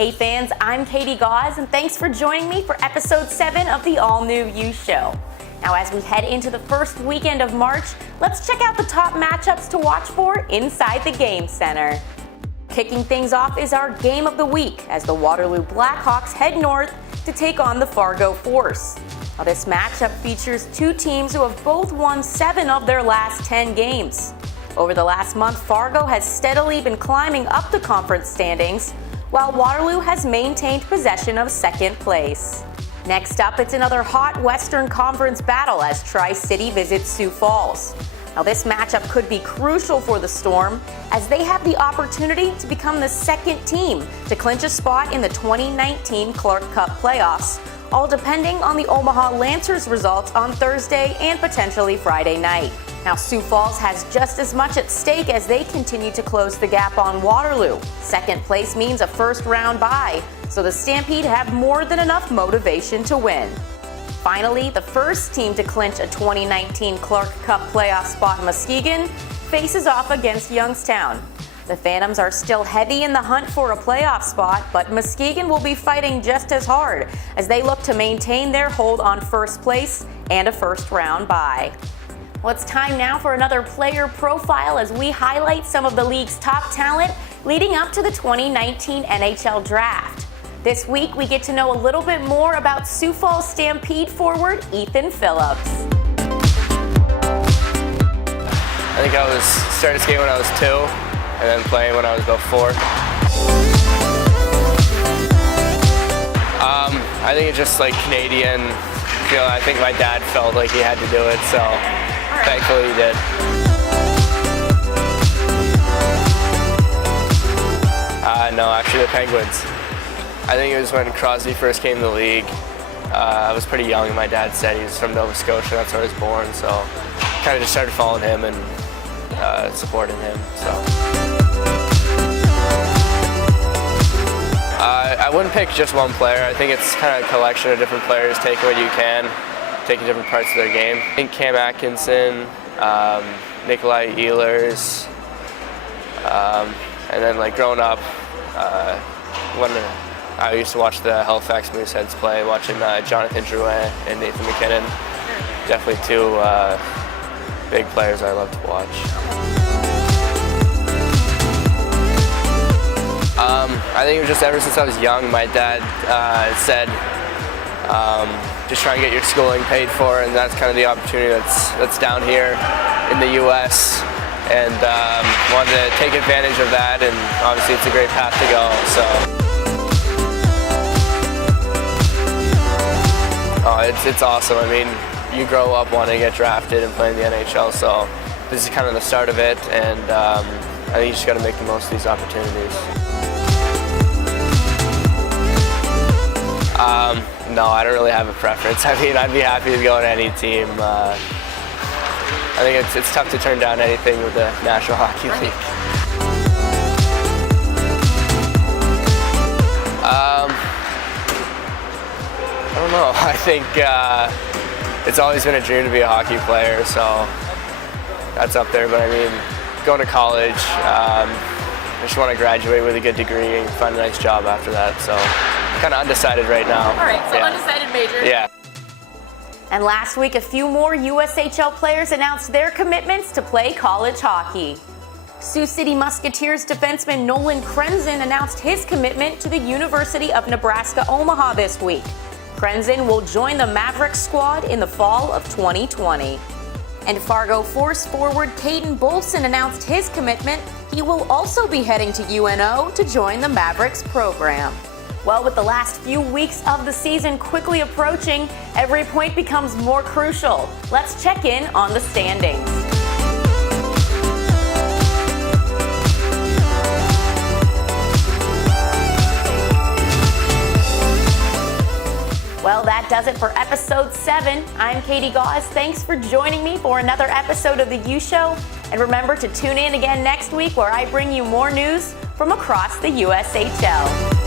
Hey fans, I'm Katie Gaus, and thanks for joining me for episode 7 of the all-new U Show. Now as we head into the first weekend of March, let's check out the top matchups to watch for inside the Game Center. Kicking things off is our game of the week as the Waterloo Blackhawks head north to take on the Fargo Force. Now this matchup features two teams who have both won 7 of their last 10 games. Over the last month, Fargo has steadily been climbing up the conference standings, while Waterloo has maintained possession of second place. Next up, it's another hot Western Conference battle as Tri-City visits Sioux Falls. Now this matchup could be crucial for the Storm as they have the opportunity to become the second team to clinch a spot in the 2019 Clark Cup playoffs, all depending on the Omaha Lancers results on Thursday and potentially Friday night. Now Sioux Falls has just as much at stake as they continue to close the gap on Waterloo. Second place means a first round bye, so the Stampede have more than enough motivation to win. Finally, the first team to clinch a 2019 Clark Cup playoff spot, Muskegon, faces off against Youngstown. The Phantoms are still heavy in the hunt for a playoff spot, but Muskegon will be fighting just as hard as they look to maintain their hold on first place and a first round bye. Well, it's time now for another player profile as we highlight some of the league's top talent leading up to the 2019 NHL Draft. This week, we get to know a little bit more about Sioux Falls Stampede forward Ethan Phillips. I think I started skating when I was 2, and then playing when I was about 4. I think it's just like Canadian. I think my dad felt like he had to do it, so thankfully he did. No, actually the Penguins. I think it was when Crosby first came to the league. I was pretty young, and my dad said he was from Nova Scotia, that's where I was born, so kind of just started following him and supporting him. So. I wouldn't pick just one player. I think it's kind of a collection of different players, taking what you can, taking different parts of their game. I think Cam Atkinson, Nikolai Ehlers, and then like growing up, when I used to watch the Halifax Mooseheads play, watching Jonathan Drouin and Nathan McKinnon. Definitely two big players I love to watch. I think it was just ever since I was young, my dad said, just try and get your schooling paid for, and that's kind of the opportunity that's down here in the U.S. And wanted to take advantage of that, and obviously it's a great path to go. So, it's awesome. I mean, you grow up wanting to get drafted and play in the NHL, so this is kind of the start of it, and I think you just got to make the most of these opportunities. No, I don't really have a preference. I mean, I'd be happy to go on any team. I think it's tough to turn down anything with the National Hockey League. I don't know. I think it's always been a dream to be a hockey player, so that's up there. But I mean, going to college, I just want to graduate with a good degree and find a nice job after that. So kind of undecided right now. All right, so yeah. Undecided major. Yeah. And last week, a few more USHL players announced their commitments to play college hockey. Sioux City Musketeers defenseman Nolan Krenzen announced his commitment to the University of Nebraska-Omaha this week. Krenzen will join the Mavericks squad in the fall of 2020. And Fargo Force forward Caden Bolson announced his commitment. He will also be heading to UNO to join the Mavericks program. Well, with the last few weeks of the season quickly approaching, every point becomes more crucial. Let's check in on the standings. Well, that does it for episode 7. I'm Katie Gaus. Thanks for joining me for another episode of the U Show. And remember to tune in again next week where I bring you more news from across the USHL.